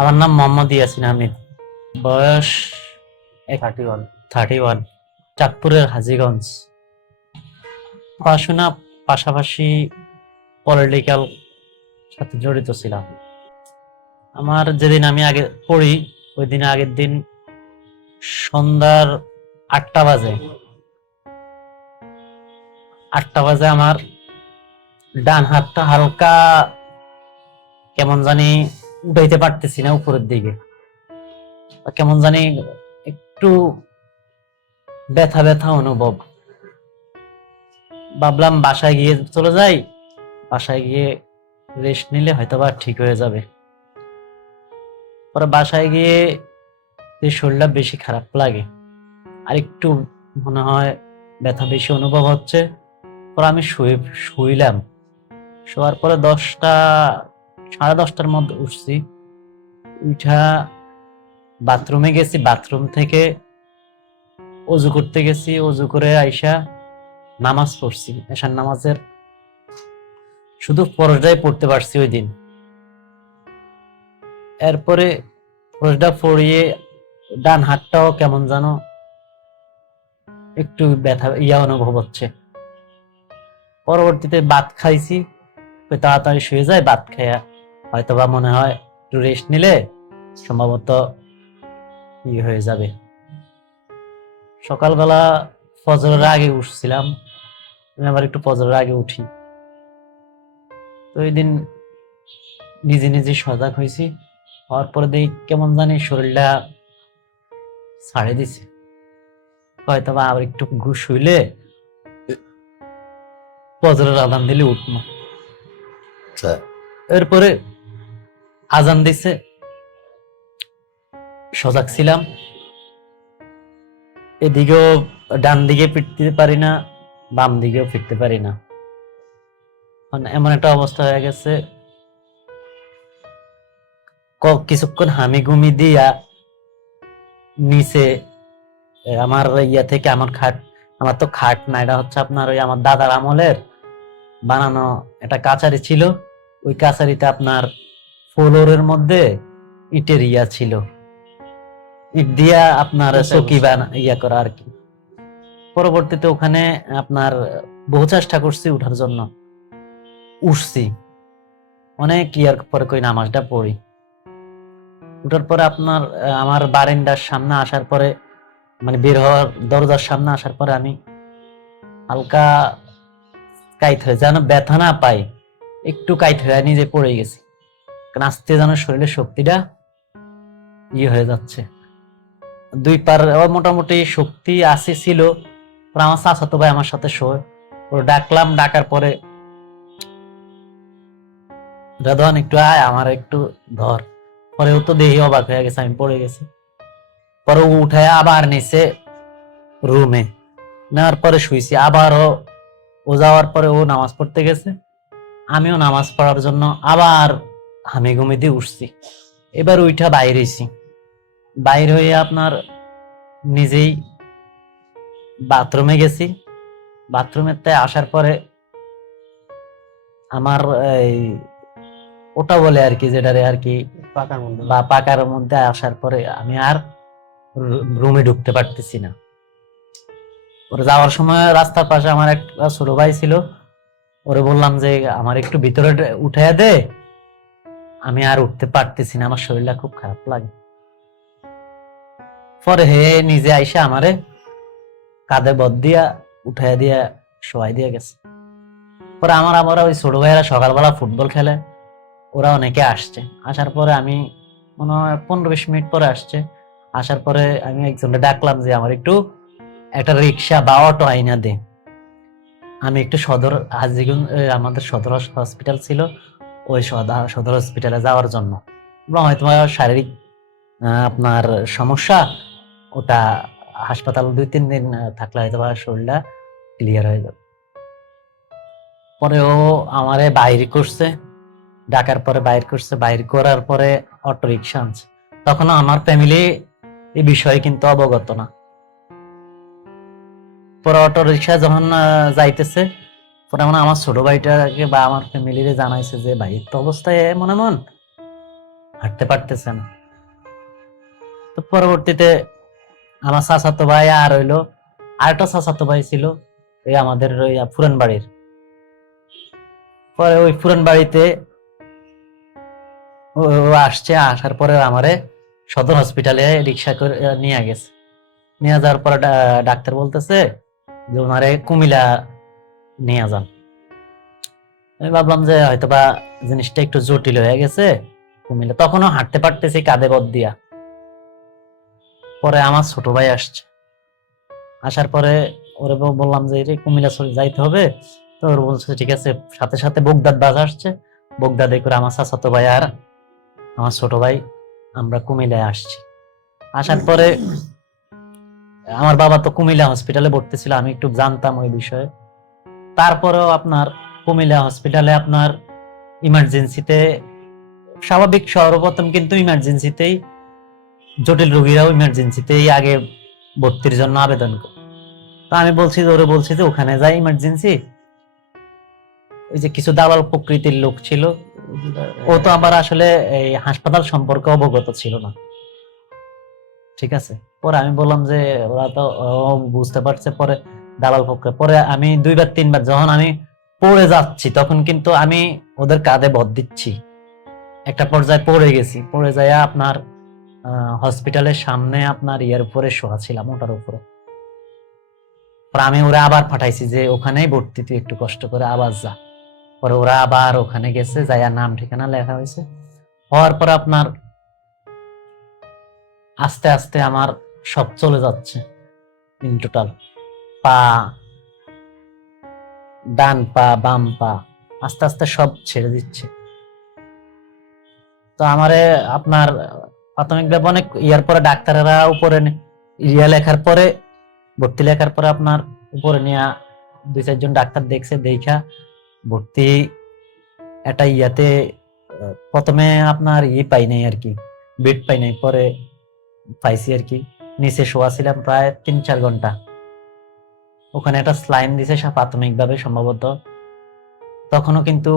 আমার নাম মোহাম্মদ ইয়াসিন আহমেদ বয়স থার্টি ওয়ান থার্টি ওয়ান চাঁদপুরের হাজিগঞ্জ। পড়াশোনা পাশাপাশি পলিটিক্যাল সাথে জড়িত ছিলাম। আমার যেদিন আমি আগে পড়ি ওই দিন আগের দিন সন্ধ্যার আটটা বাজে। আটটা বাজে আমার ডান হাতটা হালকা কেমন জানি উঠাইতে পারতেছি না উপরের দিকে। কেমন জানি একটু ব্যথা ব্যথা অনুভব। ভাবলাম বাসায় গিয়ে চলে যাই, বাসায় গিয়ে রেস্ট নিলে হয়তো বা ঠিক হয়ে যাবে। পরে বাসায় গিয়ে যে শরীরটা বেশি খারাপ লাগে, আর একটু মনে হয় ব্যথা বেশি অনুভব হচ্ছে, পরে আমি শুয়ে, শুইলাম। শোয়ার পরে দশটা সাড়ে দশটার মধ্যে উঠছি। উঠা বাথরুমে গেছি, বাথরুম থেকে অজু করতে গেছি। অজু করে আইসা নামাজ পড়ছি। এশার নামাজের শুধু ফরজটাই পড়তে পারছি ওই দিন। এরপরে ফরজটা পড়িয়ে ডান হাতটাও কেমন যেন একটু ব্যথা, ইয়া অনুভব হচ্ছে। পরবর্তীতে ভাত খাইছি। তাড়াতাড়ি শুয়ে যায়, ভাত খাইয়া হয়তো বা মনে হয় একটু রেস্ট নিলে সম্ভবত ই হয়ে যাবে। সকালবেলা ফজরের আগে উঠছিলাম আমি আবার একটু ফজরের আগে উঠি। তো ওই দিন নিজে নিজে সজাগ হয়েছি হওয়ার পরে দেখি কেমন জানি শরীরটা ছাড়ে দিছে। হয়তো বা আবার একটু ঘুষ হইলে ফজরের আদান দিলে উঠবো। আচ্ছা। এরপরে আজান দিছে। সজাগ ছিলাম। এদিকেও ডান দিকে ফিরতে পারি না বাম দিকেও ফিরতে পারি না। মানে এমন একটা অবস্থা হয়ে গেছে। কিছুক্ষণ হামি গুমি দিয়া নিচে আমার ইয়া থেকে আমার খাট, আমার তো খাট না, এটা হচ্ছে আপনার ওই আমার দাদার আমলের বানানো একটা কাচারি ছিল। ওই কাছারিতে আপনার ফ্লোরের মধ্যে ইটের ইয়া ছিল। ইট দিয়া আপনার চকি বানা ইয়া করা আর কি। পরবর্তীতে ওখানে আপনার বহু চেষ্টা করছি উঠার জন্য। উঠছি। অনেক ইয়ার পরে কই নামাজটা পড়ি। উঠার পরে আপনার আমার বারান্দার সামনে আসার পরে মানে বের হওয়ার দরজার সামনে আসার পরে আমি হালকা কাইত হয়ে যেন ব্যথা না পাই একটু কাইত হয়ে নিজে পড়ে গেছি। কারণ আস্তে যেন শরীরের শক্তিটা ইয়ে হয়ে যাচ্ছে। দুই পার মোটামুটি শক্তি আছে ছিল আমার চাচাতো ভাই আমার সাথে শোয় ওর ডাকলাম, ডাকার পরে রাধন একটু আয়, আমার একটু ধর। পরে ও তো দেহি অবাক হয়ে গেছে, আমি পড়ে গেছি। পরে ও উঠে আবার নিচে রুমে নেওয়ার পরে শুইছি আবারও ও যাওয়ার পরে ও নামাজ পড়তে গেছে। আমিও নামাজ পড়ার জন্য আবার হামি দিয়ে উঠছি। এবার উইঠা বাইরেছি বাইর হয়ে আপনার নিজেই বাথরুমে গেছি। বাথরুমের তে আসার পরে আমার এই ওটা বলে আর কি যেটারে আর কি পাকার মধ্যে। বা পাকার মধ্যে আসার পরে আমি আর রুমে ঢুকতে পারতেছি না। ওরে যাওয়ার সময় রাস্তার পাশে আমার একটা ছোট ভাই ছিল। ওরে বললাম যে আমার একটু ভিতরে উঠাইয়া দে আমি আর উঠতে পারতেছি না, আমার শরীরটা খুব খারাপ লাগে। পরে হে নিজে আইসা আমারে কাঁধে বদ দিয়া, উঠাইয়া দিয়া, শোয়াই দিয়া গেছে। পরে আমার আবার ওই ছোট ভাইয়েরা সকালবেলা ফুটবল খেলে, ওরা অনেকে আসছে। আসার পরে আমি মনে হয় পনেরো বিশ মিনিট পরে আসছে। আসার পরে আমি একজনকে ডাকলাম যে, আমার একটু একটা রিক্সা বা অটো আইনা দে। আমি একটু সদর, হাজিগঞ্জ আমাদের সদর হসপিটাল ছিল। ওই সদা- সদর হসপিটালে যাওয়ার জন্য। এবং হয়তো শারীরিক আপনার সমস্যা, ওটা হাসপাতাল দুই, তিন দিন থাকলে হয়তো বা শরীরটা ক্লিয়ার হয়ে যাবে। পরে ও আমারে বাইরে করছে, ডাকার পরে বাইর করছে, বাইর করার পরে অটো রিক্সা আনছে। তখন আমার ফ্যামিলি এই বিষয়ে কিন্তু অবগত না। পরে অটো রিক্সা যখন যাইতেছে পরে মানে আমার ছোট ভাইটাকে বা আমার ফ্যামিলিরে জানাইছে যে, ভাই তো অবস্থায় এমন এমন হাঁটতে পারতেছে না। তো পরবর্তীতে আমার চাচাতো ভাই আর হইল, আরেকটা চাচাতো ভাই ছিল, এই আমাদের ওই পুরান বাড়ির। পরে ওই পুরান বাড়িতে ও আসছে, আসার পরে আমারে সদর হসপিটালে রিক্সা করে, নিয়ে গেছে। নিয়ে যাওয়ার পরে ডাক্তার বলতেছে যে, ওনারে কুমিল্লা নিয়ে যান। আমি ভাবলাম যে হয়তোবা জিনিসটা একটু জটিল হয়ে গেছে, কুমিল্লা। তখনও হাঁটতে পারতেছি কাঁধে বদ দিয়া। পরে আমার ছোট ভাই আসছে। আসার পরে ওরে বললাম যে রে কুমিল্লা যাইতে হবে? তো ওর বলছে, ঠিক আছে। সাথে সাথে বগদাদ বাজ আসছে। বগদাদে করে আমার চাচাতো ভাই আর আমার ছোট ভাই, আমরা কুমিল্লায় আসছি। আসার পরে আমার বাবা তো কুমিল্লা হসপিটালে ভর্তি ছিল, আমি একটু জানতাম ওই বিষয়ে। তারপরেও আপনার কুমিল্লা হসপিটালে আপনার ইমার্জেন্সিতে স্বাভাবিক সর্বপ্রথম কিন্তু ইমার্জেন্সিতেই জটিল রোগীরাও ইমার্জেন্সিতেই আগে ভর্তির জন্য আবেদন করে। তো আমি বলছি ওরে বলছি যে, ওখানে যাই ইমার্জেন্সি ওই যে কিছু দালাল প্রকৃতির লোক ছিল। ও তো আবার আসলে এই হাসপাতাল সম্পর্কে অবগত ছিল না। ঠিক আছে? পরে আমি বললাম যে, ওরা তো বুঝতে পারছে। পরে দালাল পক্ষে। পরে আমি দুইবার, তিনবার যখন আমি পড়ে যাচ্ছি, তখন কিন্তু আমি ওদের কাঁধে বদ দিচ্ছি। একটা পর্যায়ে পড়ে গেছি। পড়ে যায় আপনার হসপিটালের সামনে আপনার ইয়ের উপরে শোয়া ছিলাম, ওটার উপরে। পরে আমি ওরা আবার পাঠাইছি যে, ওখানেই ভর্তি, তুই একটু কষ্ট করে আবার যা। পরে ওরা আবার ওখানে গেছে, যাইয়া নাম ঠিকানা লেখা হয়েছে। হওয়ার পর আপনার আস্তে আস্তে আমার সব চলে যাচ্ছে, ইন টোটাল। পা, ডান পা, বাম পা, আস্তে আস্তে সব ছেড়ে দিচ্ছে। তো আমারে আপনার প্রাথমিক ভাবে ইয়ার পরে ডাক্তারেরা উপরে ইয়া লেখার পরে, ভর্তি লেখার পরে আপনার উপরে নিয়ে দুই চারজন ডাক্তার দেখছে, দেখা, ভর্তি একটা ইয়াতে, প্রথমে আপনার ই পাই নাই আর কি, বেড পাই নাই, পরে পাইছি আর কি। নিচে শোয়া ছিলাম প্রায় তিন চার ঘণ্টা। ওখানে একটা স্লাইন দিছে প্রাথমিক ভাবে সম্ভবত। তখনও কিন্তু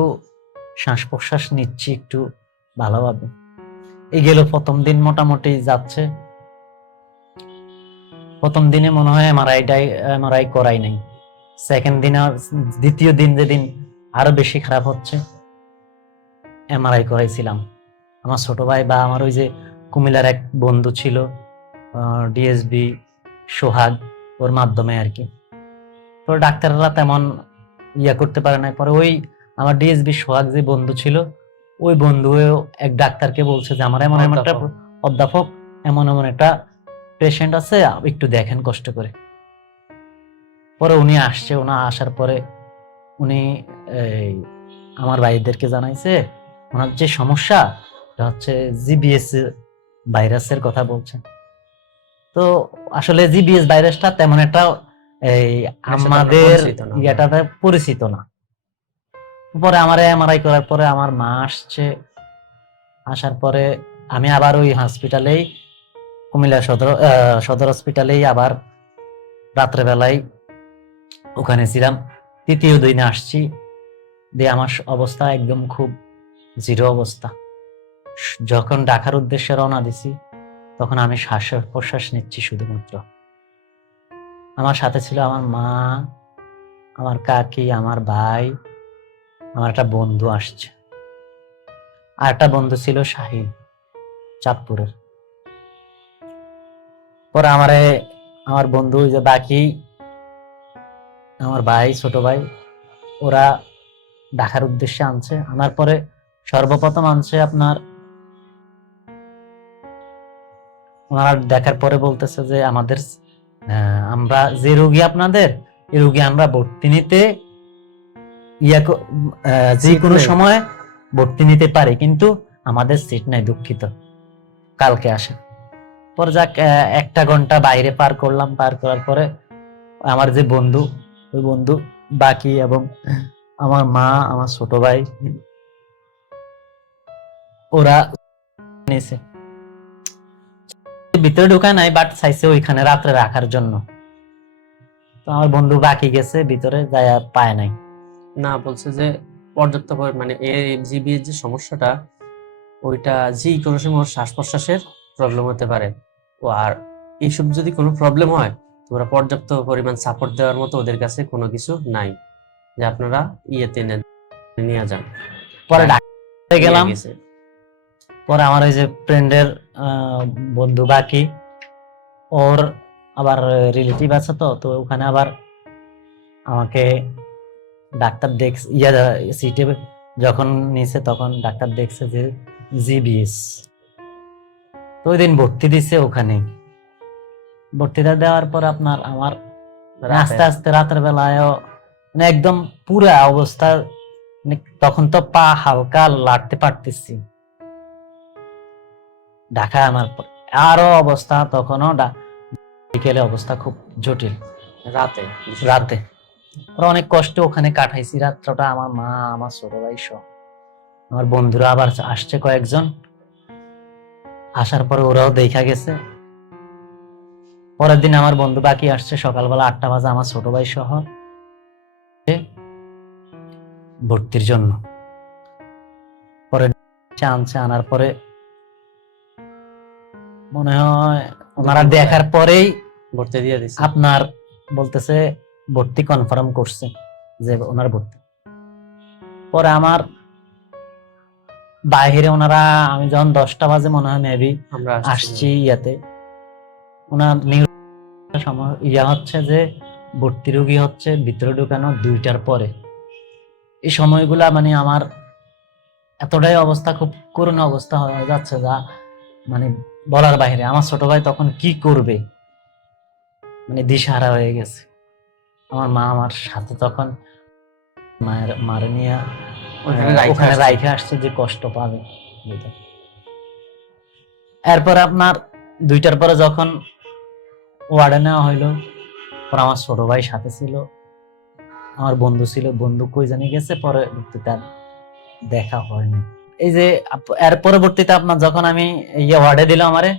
শ্বাস প্রশ্বাস নিচ্ছি একটু ভালোভাবে। এই গেল প্রথম দিন মোটামুটি যাচ্ছে। প্রথম দিনে মনে হয় এমআরআইটাই, এমআরআই করাই নাই। সেকেন্ড দিন আর, দ্বিতীয় দিন যেদিন আরও বেশি খারাপ হচ্ছে, এমআরআই করাইছিলাম। আমার ছোট ভাই বা আমার ওই যে কুমিল্লার এক বন্ধু ছিল ডিএসবি সোহাগ, ওর মাধ্যমে আর কি। তো ডাক্তাররা তেমন ইয়া করতে পারে না পরে ওই আমার ডিএসবি সোহাগ যে বন্ধু ছিল ওই বন্ধু এক ডাক্তারকে বলছে যে আমার এমন এমন একটা অধ্যাপক। এমন এমন একটা পেশেন্ট আছে একটু দেখেন কষ্ট করে। পরে উনি আসছে উনি আসার পরে উনি এই, আমার ভাইদেরকে জানাইছে ওনার যে সমস্যা হচ্ছে জিবিএস ভাইরাসের কথা বলছেন। তো আসলে জিবিএস ভাইরাসটা তেমন একটা এই আমাদের। ইয়েটাতে পরিচিত না। পরে আমার এমআরআই করার পরে আমার মা আসছে। আসার পরে আমি আবার ওই হসপিটালেই কুমিল্লা সদর সদর হসপিটালেই আবার রাত্রেবেলায় ওখানে ছিলাম। তৃতীয় দিনে আসছি। দিয়ে আমার অবস্থা একদম খুব জিরো অবস্থা। যখন ডাকার উদ্দেশ্যে রওনা দিছি তখন আমি শ্বাস প্রশ্বাস নিচ্ছি শুধুমাত্র। আমার সাথে ছিল আমার মা, আমার কাকি, আমার ভাই, আমার একটা বন্ধু আসছে। আর একটা বন্ধু ছিল শাহিন, চাঁদপুরের। পরে আমারে, আমার বন্ধু যে বাকি, আমার ভাই, ছোট ভাই, ওরা ঢাকার উদ্দেশ্যে আনছে। আনার পরে সর্বপ্রথম আনছে আপনার, ওনারা দেখার পরে বলতেছে যে আমাদের আমরা যে রোগী আপনাদের এই রোগী আমরা ভর্তি নিতে ইয়া যে কোনো সময় ভর্তি নিতে পারি কিন্তু আমাদের সিট নাই দুঃখিত। কালকে আসে পর যাক একটা ঘণ্টা বাইরে পার করলাম পার করার পরে আমার যে বন্ধু ওই বন্ধু বাকি এবং আমার মা আমার ছোট ভাই ওরা নিয়েছে। ভিতরে ঢোকায় নাই বাট চাইছে ওইখানে রাত্রে রাখার জন্য। তো আমার বন্ধু বাকি গেছে ভিতরে যায় পায় নাই। না বলছে যে পর্যাপ্ত মানে এই জিবিএর যে সমস্যাটা ওইটা যে কোনো সময় শ্বাস প্রশ্বাসের প্রবলেম হতে পারে। ও আর এইসব যদি কোনো প্রবলেম হয় তো ওরা পর্যাপ্ত পরিমাণ সাপোর্ট দেওয়ার মতো ওদের কাছে কোনো কিছু নাই। যে আপনারা ইয়েতে নিয়ে যান। পরে। ডাক্তারে গেলাম। পরে আমার ওই যে ফ্রেন্ডের বন্ধু বাকি। ওর আবার রিলেটিভ আছে তো তো ওখানে আবার আমাকে ডাক্তার দেখ ইয়া সিটে যখন নিছে তখন ডাক্তার দেখছে যে জিবিএস। তো ওই দিন ভর্তি দিছে ওখানে ভর্তিটা দেওয়ার পর আপনার আমার মানে। আস্তে আস্তে রাতের বেলায়ও মানে একদম পুরা অবস্থা মানে তখন তো পা হালকা লাড়তে পারতেছি। ঢাকায় আমার প- আরও অবস্থা তখনও বিকেলে অবস্থা খুব জটিল। রাতে? রাতে। ওরা অনেক কষ্ট ওখানে কাটাইছি। রাত্রটা আমার মা আমার ছোট ভাই সহ। আমার বন্ধুরা আবার আসছে কয়েকজন। আসার পরে ওরাও দেখা গেছে। পরের দিন আমার বন্ধু বাকি আসছে সকালবেলা আটটা বাজে আমার ছোট ভাই সহ। ভর্তির জন্য। পরে আনছে আনার পরে মনে হয় ওনারা দেখার পরেই ভর্তি দিয়ে দিছে। আপনার বলতেছে ভর্তি কনফার্ম করছে যে ওনার ভর্তি। পরে আমার বাইরে ওনারা আমি যখন দশটা বাজে মনে হয় মেবি আমরা আসছি। ইয়াতে। ওনার সময় ইয়া হচ্ছে যে ভর্তি রোগী হচ্ছে ভিতরে ঢুকানো দুইটার পরে। এই সময়গুলা মানে আমার এতটাই অবস্থা খুব করুণ অবস্থা হয়ে যাচ্ছে যা মানে বলার বাইরে। আমার ছোট ভাই তখন কি করবে? মানে দিশাহারা হয়ে গেছে। আমার মা আমার সাথে তখন মায়ের মারে নিয়ে ওখানে রাইখা আসছে। যে কষ্ট পাবে। এরপর আপনার দুইটার পরে যখন ওয়ার্ডে নেওয়া হইল পর আমার ছোট ভাই সাথে ছিল। আমার বন্ধু ছিল বন্ধু কই জানি গেছে পরে তার দেখা হয়নি এই যে এর পরবর্তীতে আপনার যখন আমি ইয়ে ওয়ার্ডে দিল আমারে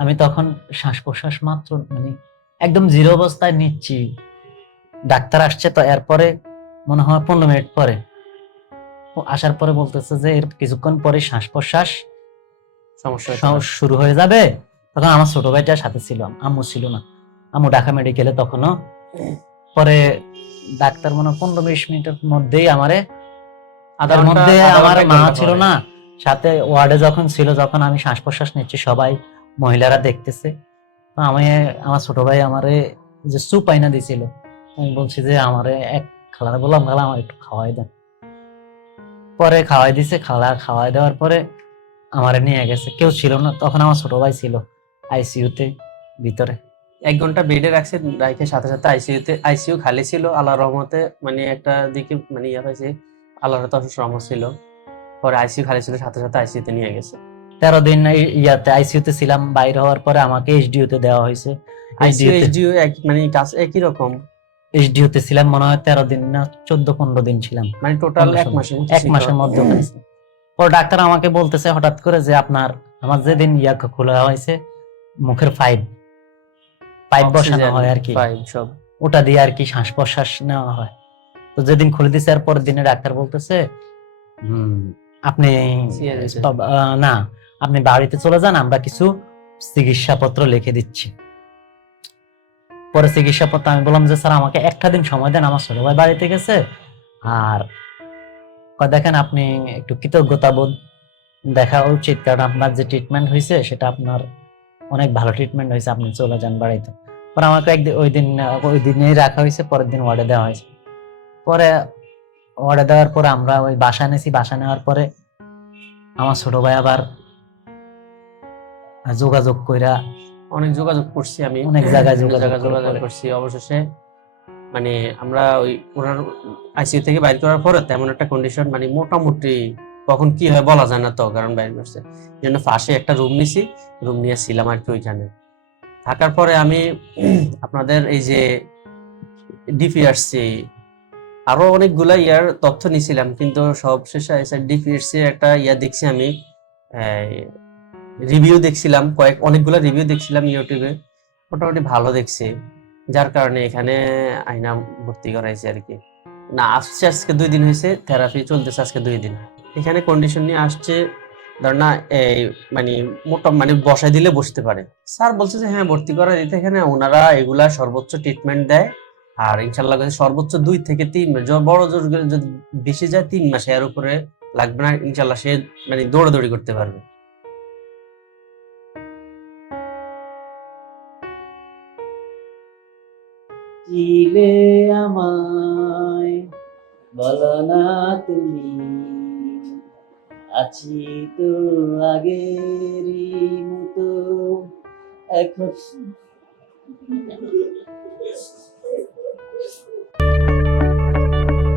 আমি তখন শ্বাস প্রশ্বাস মাত্র মানে একদম জিরো অবস্থায় নিচ্ছি। ডাক্তার আসছে তো এরপরে মনে হয় পনেরো মিনিট পরে। আসার পরে বলতেছে যে এর কিছুক্ষণ পরে শ্বাস প্রশ্বাস সমস্যা। শুরু হয়ে যাবে। তখন আমার ছোট ভাইটার সাথে ছিল আম্মু ছিল না। আম্মু ঢাকা মেডিকেলে তখনও। পরে ডাক্তার মনে হয় পনেরো বিশ মিনিটের মধ্যেই আমারে ঘন্টা- মধ্যে আমার মা ছিল। না সাথে ওয়ার্ডে যখন ছিল যখন আমি শ্বাস প্রশ্বাস নিচ্ছি সবাই মহিলারা দেখতেছে। তো আমি আমার ছোট ভাই আমারে যে স্যুপ আইনা দিছিল আমি বলছি যে আমারে এক খালা বললাম খালা আমার একটু খাওয়াই দেন। পরে খাওয়াই দিছে খালা খাওয়াই দেওয়ার পরে আমারে নিয়ে গেছে। কেউ ছিল না তখন আমার ছোট ভাই ছিল আইসিইউতে ভিতরে। এক ঘণ্টা বেডে রাখছে রাইখে সাথে সাথে আইসিইউতে আইসিইউ খালি ছিল আল্লাহ রহমতে মানে একটা দিকে মানে ইয়া পাইছে আল্লাহর তো রহমত ছিল। পরে আইসিইউ খালি ছিল সাথে সাথে আইসিইউতে নিয়ে গেছে। তেরো দিন ইয়াতে আইসিইউতে ছিলাম বাইরে হওয়ার পরে আমাকে এইচডিইউতে দেওয়া হয়েছে। আইসিইউ মানে কাজ একই রকম? ছিলাম মনে হয় তেরো দিন না চোদ্দ পনেরো দিন ছিলাম। মানে টোটাল এক। মাসের এক মাসের মধ্যে পর ডাক্তার আমাকে বলতেছে হঠাৎ করে যে আপনার আমার যেদিন ইয়া খোলা হয়েছে মুখের পাইপ পাইপ বসানো হয় আর কি। ওটা দিয়ে আর কি শ্বাস প্রশ্বাস নেওয়া হয়। তো যেদিন খুলে দিছে আর পরের দিনে ডাক্তার বলতেছে আপনি না আপনি বাড়িতে চলে যান আমরা কিছু চিকিৎসাপত্র লিখে দিচ্ছি। পরে চিকিৎসাপত্র আমি বললাম যে স্যার আমাকে একটা দিন সময় দেন আমার ছোট ভাই বাড়িতে গেছে। আর দেখেন আপনি একটু কৃতজ্ঞতা বোধ দেখা উচিত কারণ আপনার যে ট্রিটমেন্ট হয়েছে সেটা আপনার অনেক ভালো ট্রিটমেন্ট হয়েছে আপনি চলে যান বাড়িতে। পরে আমাকে একদিন ওই দিন ওই দিনেই রাখা হয়েছে পরের দিন ওয়ার্ডে দেওয়া হয়েছে পরে ওয়ার্ডে দেওয়ার পরে আমরা ওই বাসা নিয়েছি বাসা নেওয়ার পরে আমার ছোট ভাই আবার যোগাযোগ কইরা অনেক যোগাযোগ করছি আমি। অনেক জায়গায় যোগাযোগ। করছি। অবশেষে মানে আমরা ওই ওনার আইসিইউ থেকে বাইর করার পরে তেমন একটা কন্ডিশন মানে মোটামুটি কখন কি হয় বলা যায় না তো কারণ বাইরে করছে। এই জন্য পাশে একটা রুম নিছি। রুম নিয়ে ছিলাম আর কি ওইখানে। থাকার পরে আমি আপনাদের এই যে ডিপিআরসি আরও অনেকগুলা ইয়ার তথ্য নিছিলাম, কিন্তু সব শেষে এসে ডিপিআরসি একটা ইয়া দেখছি আমি রিভিউ দেখছিলাম, কয়েক, অনেকগুলো রিভিউ দেখছিলাম ইউটিউবে মোটামুটি ভালো দেখছি, যার কারণে এখানে আইনা ভর্তি করাইছে আর কি। না, আসছে আজকে দুই দিন হয়েছে থেরাপি চলতেছে আজকে দুই দিন। এখানে কন্ডিশন নিয়ে আসছে, ধর না এই মানে মোটা মানে বসাই দিলে বসতে পারে। স্যার বলছে যে হ্যাঁ ভর্তি করা যেতে এখানে ওনারা এগুলা সর্বোচ্চ ট্রিটমেন্ট দেয়। আর ইনশাল্লাহ সর্বোচ্চ দুই থেকে তিন মাস বড় জোর যদি বেশি যায় তিন মাস, এর উপরে লাগবে না ইনশাল্লাহ সে মানে দৌড়াদৌড়ি করতে পারবে। চিলে আমায় বলো না তুমি, আছি তো আগেরই মতো, এখন